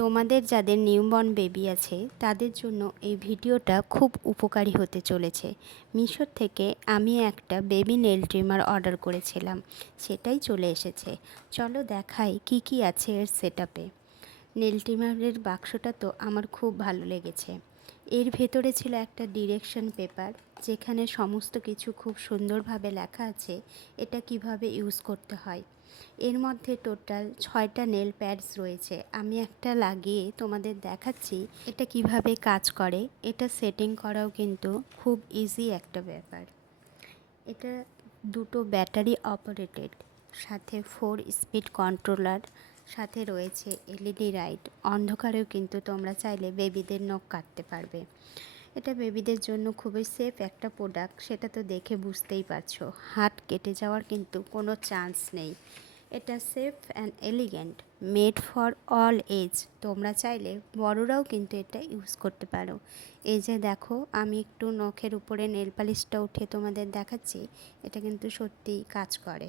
তোমাদের যাদের newborn baby আছে তাদের জন্য এই ভিডিওটা খুব উপকারী হতে চলেছে। মিশোর থেকে আমি একটা বেবি নেল ট্রিমার অর্ডার করেছিলাম, সেটাই চলে এসেছে। চলো দেখাই কি কি আছে এর সেটআপে। নেল ট্রিমারের বাক্সটা তো আমার খুব ভালো লেগেছে। এর ভেতরে ছিল একটা ডিরেকশন পেপার, যেখানে সমস্ত কিছু খুব সুন্দরভাবে লেখা আছে এটা কিভাবে ইউজ করতে হয়। এর মধ্যে টোটাল 6টা নেল প্যাডস রয়েছে। আমি একটা লাগিয়ে তোমাদের দেখাচ্ছি এটা কিভাবে কাজ করে। এটা সেটিং করাও কিন্তু খুব ইজি একটা ব্যাপার। এটা দুটো ব্যাটারি অপারেটেড, সাথে 4 স্পিড কন্ট্রোলার, সাথে রয়েছে এলইডি লাইট। অন্ধকারেও কিন্তু তোমরা চাইলে বেবিদের নখ কাটতে পারবে। এটা বেবিদের জন্য খুবই সেফ একটা প্রোডাক্ট, সেটা তো দেখে বুঝতেই পারছো। হাত কেটে যাওয়ার কিন্তু কোনো চান্স নেই। এটা safe and elegant, made for all age. তোমরা চাইলে বড়রাও কিন্তু এটা ইউজ করতে পারো। এই যে দেখো, আমি একটু নখের উপরে নেল পালিশটা উঠিয়ে তোমাদের দেখাচ্ছি, এটা কিন্তু সত্যিই কাজ করে।